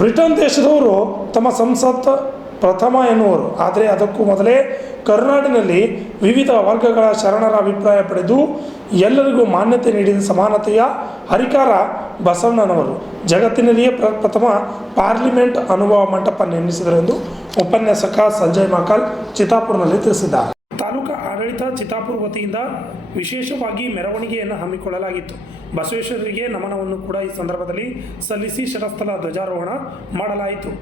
Britain ದೇಶದವರು ತಮ್ಮ ಸಂಸತ್ ಪ್ರಥಮ ಎನ್ನುವರು. ಆದರೆ ಅದಕ್ಕೂ ಮೊದಲೇ ಕರುನಾಡಿನಲ್ಲಿ ವಿವಿಧ ವರ್ಗಗಳ ಶರಣರ ಅಭಿಪ್ರಾಯ ಪಡೆದು ಎಲ್ಲರಿಗೂ ಮಾನ್ಯತೆ ನೀಡಿದ ಸಮಾನತೆಯ ಹರಿಕಾರ ಬಸವಣ್ಣನವರು ಜಗತ್ತಿನಲ್ಲಿಯೇ ಪ್ರಥಮ ಪಾರ್ಲಿಮೆಂಟ್ ಅನುಭವ ಮಂಟಪ ನಿರ್ಮಿಸಿದರು ಎಂದು ಉಪನ್ಯಾಸಕ ಸಂಜಯ್ ಮಾಕಲ್ ಚಿತ್ತಾಪುರನಲ್ಲಿ ತಿಳಿಸಿದ್ದಾರೆ. ತಾಲೂಕಾ ಆಡಳಿತ ಚಿತ್ತಾಪುರ ವತಿಯಿಂದ ವಿಶೇಷವಾಗಿ ಮೆರವಣಿಗೆಯನ್ನು ಹಮ್ಮಿಕೊಳ್ಳಲಾಗಿತ್ತು. ಬಸವೇಶ್ವರರಿಗೆ ನಮನವನ್ನು ಕೂಡ ಈ ಸಂದರ್ಭದಲ್ಲಿ ಸಲ್ಲಿಸಿ ಶರಸ್ಥಲ ಧ್ವಜಾರೋಹಣ ಮಾಡಲಾಯಿತು.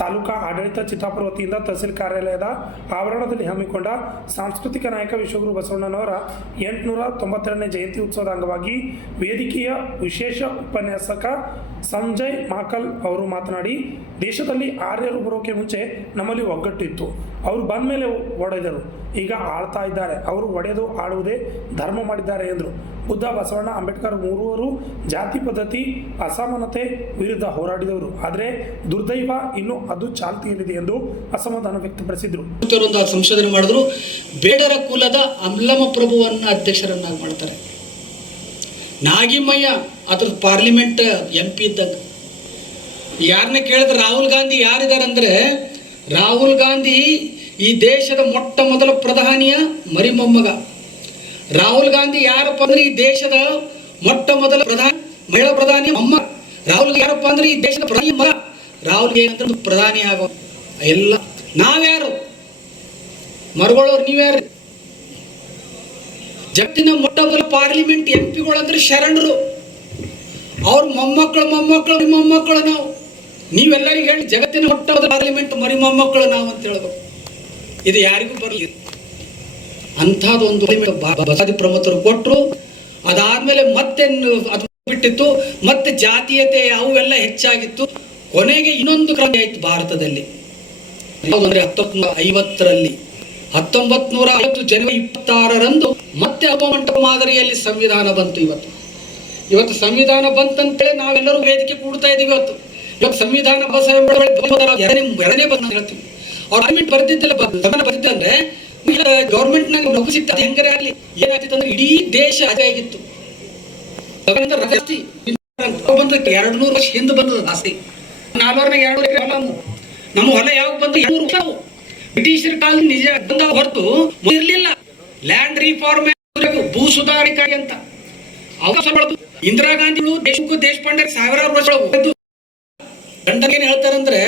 ತಾಲೂಕಾ ಆಡಳಿತ ಚಿತ್ತಾಪುರ ವತಿಯಿಂದ ತಹಸೀಲ್ ಕಾರ್ಯಾಲಯದ ಆವರಣದಲ್ಲಿ ಹಮ್ಮಿಕೊಂಡ ಸಾಂಸ್ಕೃತಿಕ ನಾಯಕ ವಿಶ್ವಗುರು ಬಸವಣ್ಣನವರ 892ನೇ ಜಯಂತಿ ಉತ್ಸವದ ಅಂಗವಾಗಿ ವೇದಿಕೆಯ ವಿಶೇಷ ಉಪನ್ಯಾಸಕ ಸಂಜಯ್ ಮಾಕಲ್ ಅವರು ಮಾತನಾಡಿ, ದೇಶದಲ್ಲಿ ಆರ್ಯರು ಬರೋಕೆ ಮುಂಚೆ ನಮ್ಮಲ್ಲಿ ಒಗ್ಗಟ್ಟು ಇತ್ತು. ಅವರು ಬಂದ ಮೇಲೆ ಒಡೆದರು, ಈಗ ಆಳ್ತಾ ಇದ್ದಾರೆ. ಅವರು ಒಡೆದು ಆಳುವುದೇ ಧರ್ಮ ಮಾಡಿದ್ದಾರೆ ಎಂದರು. ಬುದ್ಧ, ಬಸವಣ್ಣ, ಅಂಬೇಡ್ಕರ್ ಮೂರುವರು ಜಾತಿ ಪದ್ಧತಿ ಅಸಮಾನತೆ ವಿರುದ್ಧ ಹೋರಾಡಿದವರು. ಆದರೆ ದುರ್ದೈವ ಇನ್ನೂ ಅದು ಚಾಲ್ತಿಯಲ್ಲಿದೆ ಎಂದು ಅಸಮಾಧಾನ ವ್ಯಕ್ತಪಡಿಸಿದರು. ಸಂಶೋಧನೆ ಮಾಡಿದ್ರು. ಬೇಡರ ಕುಲದ ಅಮ್ಲಮ ಪ್ರಭುವನ್ನ ಅಧ್ಯಕ್ಷರನ್ನಾಗಿ ಮಾಡ್ತಾರೆ. ನಾಗಿಮಯ್ಯ ಅದ್ರ ಪಾರ್ಲಿಮೆಂಟ್ MP ಇದ್ದಾಗ. ಯಾರನ್ನ ಕೇಳಿದ್ರೆ ರಾಹುಲ್ ಗಾಂಧಿ ಯಾರಿದ್ದಾರೆ ಅಂದರೆ, ರಾಹುಲ್ ಗಾಂಧಿ ಈ ದೇಶದ ಮೊಟ್ಟ ಮೊದಲ ಪ್ರಧಾನಿಯ ಮರಿಮೊಮ್ಮಗ. ರಾಹುಲ್ ಗಾಂಧಿ ಯಾರಪ್ಪ ಅಂದ್ರೆ ಈ ದೇಶದ ಮೊಟ್ಟ ಮೊದಲ ಮಹಿಳಾ ಪ್ರಧಾನಿ ಅಮ್ಮ. ರಾಹುಲ್ ಯಾರಪ್ಪ ಅಂದ್ರೆ ಈ ದೇಶದ ಪ್ರಧಾನಿ ಮಗ. ರಾಹುಲ್ ಏನಂತ ಪ್ರಧಾನಿ ಆಗೋ ಎಲ್ಲ ನಾವ್ಯಾರು ಮರುಗಳವ್ರು, ನೀವ್ಯಾರು? ಜಗತ್ತಿನ ಮೊಟ್ಟ ಮೊದಲ ಪಾರ್ಲಿಮೆಂಟ್ MP ಅಂದ್ರೆ ಶರಣರು. ಅವ್ರ ಮೊಮ್ಮಕ್ಕಳು ನಾವು. ನೀವೆಲ್ಲರಿಗೂ ಹೇಳಿ ಜಗತ್ತಿನ ಮೊಟ್ಟ ಮೊದಲ ಪಾರ್ಲಿಮೆಂಟ್ ಮೊಮ್ಮಕ್ಕಳು ನಾವು ಅಂತ ಹೇಳ್ಬೇಕು. ಇದು ಯಾರಿಗೂ ಬರಲಿ. ಅಂಥದ್ದೊಂದು ಬಸಾದಿ ಪ್ರಮುಖರು ಕೊಟ್ಟರು. ಅದಾದ್ಮೇಲೆ ಮತ್ತೆ ಅದು ಬಿಟ್ಟಿತ್ತು. ಮತ್ತೆ ಜಾತೀಯತೆ ಅವೆಲ್ಲ ಹೆಚ್ಚಾಗಿತ್ತು. ಕೊನೆಗೆ ಇನ್ನೊಂದು ಕ್ರಾಂತಿ ಆಯ್ತು ಭಾರತದಲ್ಲಿ. ಯಾವುದಂದ್ರೆ 1950ರಲ್ಲಿ 1950 ಜನವರಿ 26ರಂದು ಮತ್ತೆ ಅಪಮಂಟಪ ಮಾದರಿಯಲ್ಲಿ ಸಂವಿಧಾನ ಬಂತು. ಇವತ್ತು ಸಂವಿಧಾನ ಬಂತಂತೇಳಿ ನಾವೆಲ್ಲರೂ ವೇದಿಕೆ ಕೂಡ್ತಾ ಇದೀವಿ. ಇವತ್ತು ಸಂವಿಧಾನ ಎರಡನೇ ಬಂದ ಹೇಳ್ತೀವಿ. ಅವ್ರು ಪಾರ್ಲಿಮೆಂಟ್ ಬರ್ದಿದ್ದಲ್ಲ, ಬರ್ದಿದ್ದಂದ್ರೆ ಗೌರ್ಮೆಂಟ್ ನಾಗ ನೌಕರಿ ಸಿಗ್ತದೆ ಹೆಂಗರೆ ಆಗಲಿ. ಏನಾಗ್ತಿತ್ತು ಅಂದ್ರೆ ಇಡೀ ದೇಶ ಆಗಿತ್ತು. 200 ವರ್ಷ ಹಿಂದೆ ಬಂದದ ಆಸ್ತಿ. 400 ಎಕರೆ ಹೊಲ. ನಮ್ಮ ಹೊಲ ಯಾವಾಗ ಬಂದು 200 ಬ್ರಿಟಿಷರ ಕಾಲ ನಿಜ ಬಂದ ಹೊರತು ಇರ್ಲಿಲ್ಲ. ಲ್ಯಾಂಡ್ ರಿಫಾರ್ಮ್, ಭೂ ಸುಧಾರಣೆಗಾಗಿ ಅಂತ ಅವಕಾಶ. ಇಂದಿರಾ ಗಾಂಧಿಗಳು ದೇಶಪಾಂಡೆ ಸಾವಿರಾರು ವರ್ಷ ಏನ್ ಹೇಳ್ತಾರಂದ್ರೆ,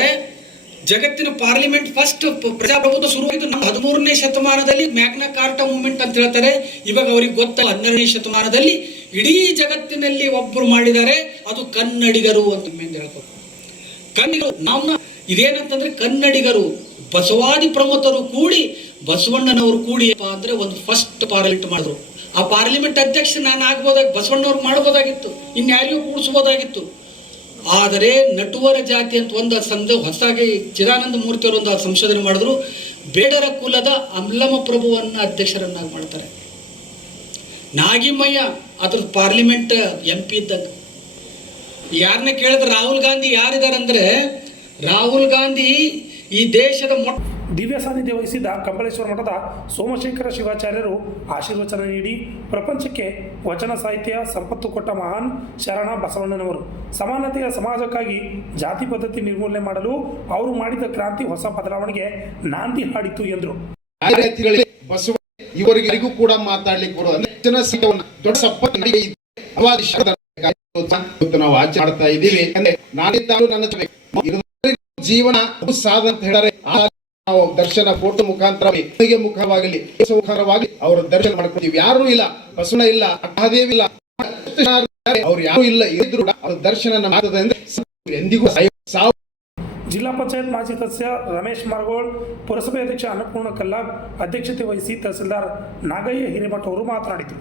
ಜಗತ್ತಿನ ಪಾರ್ಲಿಮೆಂಟ್ ಫಸ್ಟ್ ಪ್ರಜಾಪ್ರಭುತ್ವ ಶುರುವಾಯಿತು ನಮ್ಮ 13ನೇ ಶತಮಾನದಲ್ಲಿ, ಮ್ಯಾಗ್ನಾ ಕಾರ್ಟಾ ಮೂವ್ಮೆಂಟ್ ಅಂತ ಹೇಳ್ತಾರೆ. ಇವಾಗ ಅವ್ರಿಗೆ ಗೊತ್ತ 12ನೇ ಶತಮಾನದಲ್ಲಿ ಇಡೀ ಜಗತ್ತಿನಲ್ಲಿ ಒಬ್ಬರು ಮಾಡಿದ್ದಾರೆ, ಅದು ಕನ್ನಡಿಗರು ಅಂತ ಹೇಳ್ಬೇಕು. ಕನ್ನಡಿಗರು ನಾವು ಇದೇನಂತಂದ್ರೆ, ಕನ್ನಡಿಗರು ಬಸವಾದಿ ಪ್ರಮುಖರು ಕೂಡಿ, ಬಸವಣ್ಣನವರು ಕೂಡಿ ಅಂದ್ರೆ ಒಂದು ಫಸ್ಟ್ ಪಾರ್ಲಿಮೆಂಟ್ ಮಾಡಿದ್ರು. ಆ ಪಾರ್ಲಿಮೆಂಟ್ ಅಧ್ಯಕ್ಷ ನಾನು ಆಗ್ಬೋದಾಗಿ, ಬಸವಣ್ಣವ್ರು ಮಾಡ್ಬೋದಾಗಿತ್ತು, ಇನ್ಯಾರಿಗೂ ಕೂಡಿಸ್ಬೋದಾಗಿತ್ತು. ಆದರೆ ನಟುವರ ಜಾತಿ ಅಂತ ಒಂದು ಹೊಸದಾಗಿ ಚಿದಾನಂದ ಮೂರ್ತಿ ಅವರು ಒಂದು ಸಂಶೋಧನೆ ಮಾಡಿದ್ರು. ಬೇಡರ ಕುಲದ ಅಮ್ಲಮ ಪ್ರಭುವನ್ನ ಅಧ್ಯಕ್ಷರನ್ನಾಗಿ ಮಾಡ್ತಾರೆ. ನಾಗಿಮಯ್ಯ ಅದ್ರ ಪಾರ್ಲಿಮೆಂಟ್ MP ಇದ್ದಾಗ. ಯಾರನ್ನ ಕೇಳಿದ್ರೆ ರಾಹುಲ್ ಗಾಂಧಿ ಯಾರಿದ್ದಾರೆ ಅಂದ್ರೆ, ರಾಹುಲ್ ಗಾಂಧಿ ಈ ದೇಶದ ದಿವ್ಯ ಸಾನ್ನಿಧ್ಯ ವಹಿಸಿದ್ದ ಕಂಬಳೇಶ್ವರ ಮಠದ ಸೋಮಶೇಖರ ಶಿವಾಚಾರ್ಯರು ಆಶೀರ್ವಚನ ನೀಡಿ ಪ್ರಪಂಚಕ್ಕೆ ವಚನ ಸಾಹಿತ್ಯ ಸಂಪತ್ತು ಕೊಟ್ಟ ಮಹಾನ್ ಶರಣ ಬಸವಣ್ಣನವರು. ಸಮಾನತೆಯ ಸಮಾಜಕ್ಕಾಗಿ ಜಾತಿ ಪದ್ಧತಿ ನಿರ್ಮೂಲನೆ ಮಾಡಲು ಅವರು ಮಾಡಿದ ಕ್ರಾಂತಿ ಹೊಸ ಬದಲಾವಣೆಗೆ ನಾಂದಿ ಹಾಡಿತು ಎಂದರು. ಇವರಿಗೂ ಕೂಡ ಮಾತಾಡ್ಲಿಕ್ಕೆ ದೊಡ್ಡ ನಾವು ಆಚರಿಸ್ತಾ ಇದ್ದೀವಿ. ನನ್ನ ಜೀವನ ಸಾಧ ಅಂತ ಹೇಳಿದ್ರೆ ನಾವು ದರ್ಶನ ಫೋಟೋ ಮುಖಾಂತರ ಮುಖವಾಗಲಿ ಮುಖಾಂತರವಾಗಿ ಅವರ ದರ್ಶನ ಮಾಡ್ಕೊಳ್ತೀವಿ. ಯಾರು ಇಲ್ಲ, ಬಸವಣ್ಣ ಇಲ್ಲ, ಮಹಾದೇವಿ ಇಲ್ಲ, ಅವ್ರು ಯಾರು ಇಲ್ಲ, ಇದ್ರು ಅವ್ರ ದರ್ಶನ ಎಂದಿಗೂ. ಜಿಲ್ಲಾ ಪಂಚಾಯತ್ ಮಾಜಿ ಸದಸ್ಯ ರಮೇಶ್ ಮಾರ್ಗೋಳ್, ಪುರಸಭೆ ಅಧ್ಯಕ್ಷ ಅನ್ನಪೂರ್ಣ ಕಲ್ಲಾಗ್ ಅಧ್ಯಕ್ಷತೆ ವಹಿಸಿ ತಹಸೀಲ್ದಾರ್ ನಾಗಯ್ಯ ಹಿರೇಮಠ ಅವರು ಮಾತನಾಡಿದರು.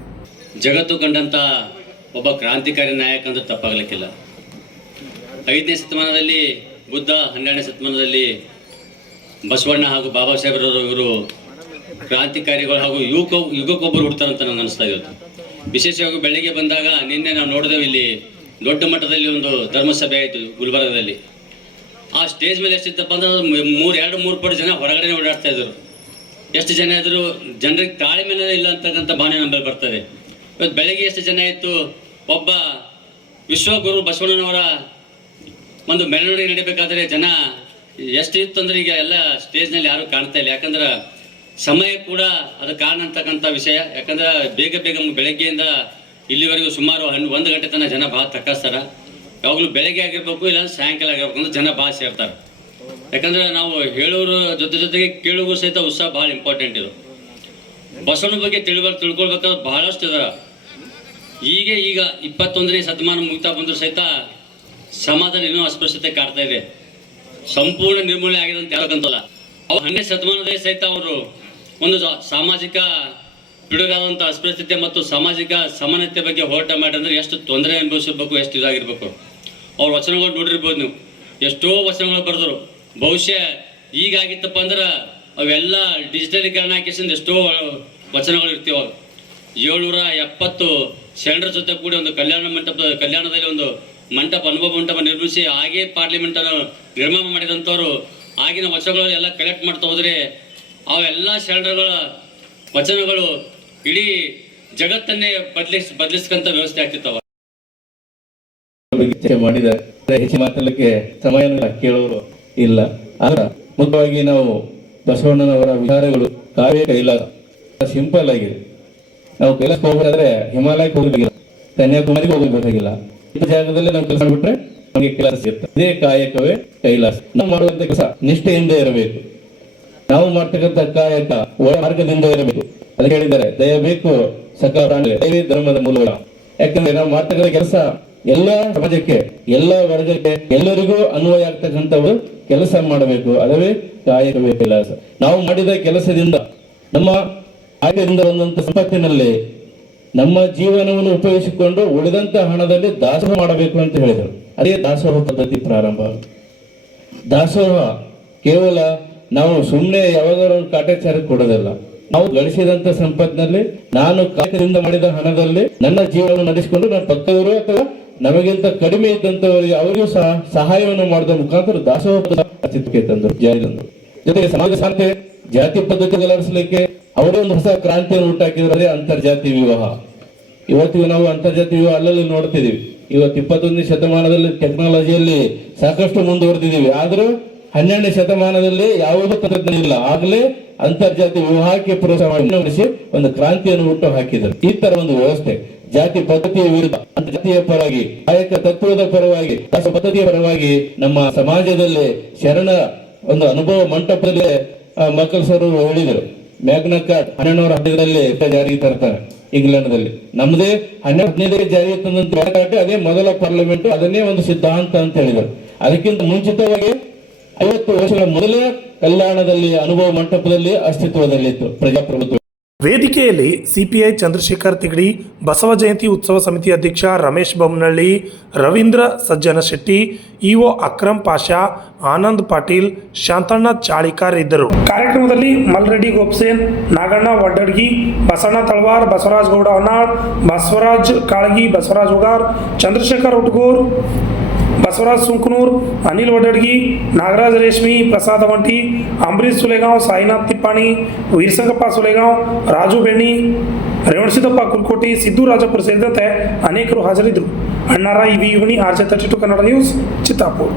ಜಗತ್ತು ಕಂಡಂತ ಒಬ್ಬ ಕ್ರಾಂತಿಕಾರಿ ನಾಯಕ ಅಂದ್ರೆ ತಪ್ಪಾಗಲಿಕ್ಕಿಲ್ಲ. 5ನೇ ಶತಮಾನದಲ್ಲಿ ಬುದ್ಧ, 12ನೇ ಶತಮಾನದಲ್ಲಿ ಬಸವಣ್ಣ ಹಾಗೂ ಬಾಬಾ ಸಾಹೇಬ್ರವರು ಇವರು ಕ್ರಾಂತಿಕಾರಿಗಳು ಹಾಗೂ ಯುಗಕ್ಕೊಬ್ಬರು ಹುಡ್ತಾರಂತ ನನಗೆ ಅನಿಸ್ತಾ ಇರುತ್ತೆ. ವಿಶೇಷವಾಗಿ ಬೆಳಗ್ಗೆ ಬಂದಾಗ ನಿನ್ನೆ ನಾವು ನೋಡಿದೆವು, ಇಲ್ಲಿ ದೊಡ್ಡ ಮಟ್ಟದಲ್ಲಿ ಒಂದು ಧರ್ಮಸಭೆ ಆಯಿತು ಗುಲ್ಬರ್ಗದಲ್ಲಿ. ಆ ಸ್ಟೇಜ್ ಮೇಲೆ ಎಷ್ಟಿತ್ತಪ್ಪ ಅಂದ್ರೆ 2-3 ಪಟ್ಟು ಜನ ಹೊರಗಡೆ ಓಡಾಡ್ತಾ ಇದ್ರು. ಎಷ್ಟು ಜನ ಇದ್ರು, ಜನರಿಗೆ ತಾಳ್ಮೆನೇ ಇಲ್ಲ ಅಂತಕ್ಕಂಥ ಭಾವನೆ ನಮ್ಮಲ್ಲಿ ಬರ್ತದೆ. ಇವತ್ತು ಬೆಳಗ್ಗೆ ಎಷ್ಟು ಜನ ಇತ್ತು, ಒಬ್ಬ ವಿಶ್ವಗುರು ಬಸವಣ್ಣನವರ ಒಂದು ಮೆರವಣಿಗೆ ನಡೀಬೇಕಾದ್ರೆ ಜನ ಎಷ್ಟು ಇತ್ತು ಅಂದ್ರೆ ಈಗ ಎಲ್ಲ ಸ್ಟೇಜ್ನಲ್ಲಿ ಯಾರು ಕಾಣ್ತಾ ಇಲ್ಲ. ಯಾಕಂದ್ರೆ ಸಮಯ ಕೂಡ ಅದು ಕಾರಣ ಅಂತಕ್ಕಂಥ ವಿಷಯ. ಯಾಕಂದ್ರೆ ಬೇಗ ಬೆಳಗ್ಗೆಯಿಂದ ಇಲ್ಲಿವರೆಗೂ ಸುಮಾರು 1 ಗಂಟೆ ತನಕ ಜನ ಭಾಳ ತಕ್ಕಾಸ್ತಾರ. ಯಾವಾಗಲೂ ಬೆಳಗ್ಗೆ ಆಗಿರ್ಬೇಕು, ಇಲ್ಲ ಸಾಯಂಕಾಲ ಆಗಿರ್ಬೇಕು ಅಂದ್ರೆ ಜನ ಭಾಳ ಸೇರ್ತಾರೆ. ಯಾಕಂದ್ರೆ ನಾವು ಹೇಳೋರು ಜೊತೆಗೆ ಕೇಳೋರು ಸಹಿತ ಉತ್ಸಾಹ ಭಾಳ ಇಂಪಾರ್ಟೆಂಟ್. ಇದು ಬಸವಣ್ಣ ಬಗ್ಗೆ ತಿಳ್ಕೊಳ್ಬೇಕಾದ್ರೆ ಬಹಳಷ್ಟು ಇದ. ಈಗ 21ನೇ ಶತಮಾನ ಮುಗ್ತಾ ಬಂದರೂ ಸಹಿತ ಸಮಾಜದಲ್ಲಿ ಇನ್ನೂ ಅಸ್ಪೃಶ್ಯತೆ ಕಾಡ್ತಾ ಇದೆ. ಸಂಪೂರ್ಣ ನಿರ್ಮೂಲನೆ ಆಗಿದೆ ಅಂತ ಹೇಳಕ್ಕಂತಲ್ಲ. ಅವು 12ನೇ ಶತಮಾನದಲ್ಲಿ ಸಹಿತ ಅವರು ಒಂದು ಸಾಮಾಜಿಕ ಪಿಡುಗಾದಂಥ ಅಸ್ಪೃಶ್ಯತೆ ಮತ್ತು ಸಾಮಾಜಿಕ ಸಮಾನತೆ ಬಗ್ಗೆ ಹೋರಾಟ ಮಾಡಿದ್ರೆ ಎಷ್ಟು ತೊಂದರೆ ಅನುಭವಿಸಿರ್ಬೇಕು, ಎಷ್ಟು ಇದಾಗಿರ್ಬೇಕು. ಅವ್ರ ವಚನಗಳು ನೋಡಿರ್ಬೋದು ನೀವು, ಎಷ್ಟೋ ವಚನಗಳು ಬರೆದ್ರು. ಬಹುಶಃ ಈಗಾಗಿತ್ತಪ್ಪ ಅಂದ್ರೆ ಅವೆಲ್ಲ ಡಿಜಿಟಲೀಕರಣ ಹಾಕಿಸಿಂದ ಎಷ್ಟೋ ವಚನಗಳು ಇರ್ತೀವ. 770 ಶರಣರ ಜೊತೆ ಕೂಡಿ ಒಂದು ಕಲ್ಯಾಣದಲ್ಲಿ ಒಂದು ಅನುಭವ ಮಂಟಪ ನಿರ್ಮಿಸಿ ಹಾಗೆ ಪಾರ್ಲಿಮೆಂಟನ್ನು ನಿರ್ಮಾಣ ಮಾಡಿದಂಥವ್ರು ಆಗಿನ ವಚನಗಳು ಎಲ್ಲ ಕಲೆಕ್ಟ್ ಮಾಡ್ತಾ ಹೋದರೆ ಅವೆಲ್ಲ ಶರಣರುಗಳ ವಚನಗಳು ಇಡೀ ಜಗತ್ತನ್ನೇ ಬದಲಿಸ್ಕಂತ ವ್ಯವಸ್ಥೆ ಆಗ್ತಿತ್ತವ. ಬಗ್ಗೆ ಚರ್ಚೆ ಮಾಡಿದ್ದಾರೆ. ಹೆಚ್ಚು ಮಾತಾಡಲಿಕ್ಕೆ ಸಮಯ ಕೇಳೋರು ಇಲ್ಲ. ಆದ್ರೆ ಮುಖ್ಯವಾಗಿ ನಾವು ಬಸವಣ್ಣನವರ ವಿಚಾರಗಳು ಕಾವ್ಯ ಕೈಲಾಸ ಸಿಂಪಲ್ ಆಗಿದೆ. ನಾವು ಕೈಲಾಸಕ್ಕೆ ಹೋಗಬೇಕಾದ್ರೆ ಹಿಮಾಲಯಕ್ಕೆ ಹೋಗಬೇಕಿಲ್ಲ, ಕನ್ಯಾಕುಮಾರಿಗೆ ಹೋಗಬೇಕಾಗಿಲ್ಲ. ಈ ಜಾಗದಲ್ಲಿ ನಾವು ಕೆಲಸ ಮಾಡಿಬಿಟ್ರೆ ನಮಗೆ ಕೈಲಾಸ ಸಿಗುತ್ತೆ. ಇದೇ ಕಾಯಕವೇ ಕೈಲಾಸ. ನಾವು ಮಾಡುವಂತ ಕೆಲಸ ನಿಷ್ಠೆಯಿಂದ ಇರಬೇಕು. ನಾವು ಮಾಡ್ತಕ್ಕಂಥ ಕಾಯಕ ಒಳ ಮಾರ್ಗದಿಂದ ಇರಬೇಕು. ಅದಕ್ಕೆ ಹೇಳಿದ್ದಾರೆ, ದಯ ಬೇಕು ಸಕಲ ಪ್ರಾಣಿಗಳಿಗೆ, ದಯವೇ ಧರ್ಮದ ಮೂಲಗಳ. ಯಾಕಂದ್ರೆ ನಾವು ಮಾಡ್ತಕ್ಕಂಥ ಕೆಲಸ ಎಲ್ಲ ಸಮಾಜಕ್ಕೆ, ಎಲ್ಲ ವರ್ಗಕ್ಕೆ, ಎಲ್ಲರಿಗೂ ಅನ್ವಯ ಆಗ್ತಕ್ಕಂಥವು ಕೆಲಸ ಮಾಡಬೇಕು. ಅದುವೇ ಕಾಯಕವೇ ಕೈಲಾಸ. ನಾವು ಮಾಡಿದ ಕೆಲಸದಿಂದ, ನಮ್ಮ ಕಾಯಕದಿಂದ ಬಂದಂತ ಸಂಪತ್ತಿನಲ್ಲಿ ನಮ್ಮ ಜೀವನವನ್ನು ಉಪಯೋಗಿಸಿಕೊಂಡು ಉಳಿದಂತ ಹಣದಲ್ಲಿ ದಾಸೋಹ ಮಾಡಬೇಕು ಅಂತ ಹೇಳಿದರು. ಅದೇ ದಾಸೋಹ ಪದ್ಧತಿ ಪ್ರಾರಂಭ. ದಾಸೋಹ ಕೇವಲ ನಾವು ಸುಮ್ಮನೆ ಯಾವಾಗಾದ್ರೂ ಕಾಟಾಚಾರಕ್ಕೆ ಕೊಡೋದಿಲ್ಲ. ನಾವು ಗಳಿಸಿದಂತ ಸಂಪತ್ತಿನಲ್ಲಿ, ನಾನು ಕಾಯಕದಿಂದ ಮಾಡಿದ ಹಣದಲ್ಲಿ ನನ್ನ ಜೀವನವನ್ನು ನಡೆಸಿಕೊಂಡು ನನ್ನ ಪಕ್ಕದವರು ಅಥವಾ ನಮಗಿಂತ ಕಡಿಮೆ ಇದ್ದಂತವರಿಗೆ ಅವರಿಗೂ ಸಹ ಸಹಾಯವನ್ನು ಮಾಡಿದ ಮುಖಾಂತರ ದಾಸೋಹ ಅಸ್ತಿತ್ವಕ್ಕೆ ತಂದರು, ಜಾರಿ ತಂದರು. ಜೊತೆಗೆ ಸಮಾಜ ಶಾಂತಿ, ಜಾತಿ ಪದ್ಧತಿ ಬದಲಾಯಿಸಲಿಕ್ಕೆ ಅವರೇ ಒಂದು ಹೊಸ ಕ್ರಾಂತಿಯನ್ನು ಹುಟ್ಟಾಕಿದ್ರೆ ಅಂತರ್ಜಾತಿ ವಿವಾಹ. ಇವತ್ತಿಗೂ ನಾವು ಅಂತರ್ಜಾತಿ ವಿವಾಹ ಅಲ್ಲಲ್ಲಿ ನೋಡ್ತಿದೀವಿ. ಇವತ್ತು 21ನೇ ಶತಮಾನದಲ್ಲಿ ಟೆಕ್ನಾಲಜಿಯಲ್ಲಿ ಸಾಕಷ್ಟು ಮುಂದುವರೆದಿದ್ದೀವಿ. ಆದ್ರೂ 12ನೇ ಶತಮಾನದಲ್ಲಿ ಯಾವುದೇ ತಂತ್ರಜ್ಞಾನ ಇಲ್ಲ. ಆಗಲೇ ಅಂತರ್ಜಾತಿ ವಿವಾಹಕ್ಕೆ ಪ್ರೋತ್ಸಾಹ ಮಾಡಿ ಒಂದು ಕ್ರಾಂತಿಯನ್ನು ಹುಟ್ಟು ಹಾಕಿದರು. ಈ ತರ ಒಂದು ವ್ಯವಸ್ಥೆ ಜಾತಿ ಪದ್ಧತಿಯ ವಿರುದ್ಧ, ಅಂತರ್ಜಾತಿಯ ಪರವಾಗಿ, ಕಾಯಕ ತತ್ವದ ಪರವಾಗಿ, ದಾಸ ಪದ್ಧತಿಯ ಪರವಾಗಿ ನಮ್ಮ ಸಮಾಜದಲ್ಲಿ ಶರಣ ಒಂದು ಅನುಭವ ಮಂಟಪದಲ್ಲಿ ಮಕ್ಕಳು ಸರ್ ಹೇಳಿದರು. ಮ್ಯಾಗ್ನಾ ಕಾರ್ಟ್ 1215ರಲ್ಲಿ ಜಾರಿಗೆ ತರ್ತಾರೆ ಇಂಗ್ಲೆಂಡ್ನಲ್ಲಿ. ನಮ್ಮದೇ 1215ಕ್ಕೆ ಜಾರಿಗೆ ತಂದಂತ ಮ್ಯಾಗ್ನಾ ಕಾರ್ಟ್ ಅದೇ ಮೊದಲ ಪಾರ್ಲಿಮೆಂಟ್, ಅದನ್ನೇ ಒಂದು ಸಿದ್ಧಾಂತ ಅಂತ ಹೇಳಿದರು. ಅದಕ್ಕಿಂತ ಮುಂಚಿತವಾಗಿ 50 ವರ್ಷಗಳ ಮೊದಲೇ ಕಲ್ಯಾಣದಲ್ಲಿ ಅನುಭವ ಮಂಟಪದಲ್ಲಿ ಅಸ್ತಿತ್ವದಲ್ಲಿತ್ತು ಪ್ರಜಾಪ್ರಭುತ್ವ. ವೇದಿಕೆಯಲ್ಲಿ ಸಿಪಿಐ ಚಂದ್ರಶೇಖರ್ ತಿಗಡಿ, ಬಸವ ಜಯಂತಿ ಉತ್ಸವ ಸಮಿತಿ ಅಧ್ಯಕ್ಷ ರಮೇಶ್ ಬೊಮ್ಮನಹಳ್ಳಿ, ರವೀಂದ್ರ ಸಜ್ಜನ ಶೆಟ್ಟಿ, ಇಒ ಅಕ್ರಮ್ ಪಾಷಾ, ಆನಂದ್ ಪಾಟೀಲ್, ಶಾಂತಣ್ಣ ಚಾಳಿಕಾರ್ ಇದ್ದರು. ಕಾರ್ಯಕ್ರಮದಲ್ಲಿ ಮಲ್ರೆಡ್ಡಿ ಗೋಪ್ಸೇನ್, ನಾಗಣ್ಣ ವಡ್ಡಡ್ಗಿ, ಬಸಣ್ಣ ತಳವಾರ್, ಬಸವರಾಜ್ ಗೌಡ ಹೊನ್ನಾಳ್, ಬಸವರಾಜ್ ಕಾಳಗಿ, ಬಸವರಾಜ್ ಹುಗಾರ್, ಚಂದ್ರಶೇಖರ್ ಹುಟ್ಗೂರ್, ಬಸವರಾಜ್ ಸುಂಕನೂರ್, ಅನಿಲ್ ವಡ್ಡಡ್ಗಿ, ನಾಗರಾಜ್ ರೇಷ್ಮಿ, ಪ್ರಸಾದ್ ವಂಟಿ, ಅಂಬರೀಶ್ ಸುಲೇಗಾಂವ್, ಸಾಯಿನಾಥ್ ತಿಪ್ಪಾಣಿ, ವೀರಸಂಗಪ್ಪ ಸುಲೇಗಾಂವ್, ರಾಜು ಬೆಣ್ಣಿ, ರೇವಣಸಿದ್ದಪ್ಪ ಕುಲ್ಕೋಟಿ, ಸಿದ್ದು ರಾಜಪುರ ಸೇರಿದಂತೆ ಅನೇಕರು ಹಾಜರಿದ್ದರು. ಅಣ್ಣಾರ ಇವಿ ಯುವನಿ, RJ32 ಕನ್ನಡ ನ್ಯೂಸ್, ಚಿತ್ತಾಪುರ್.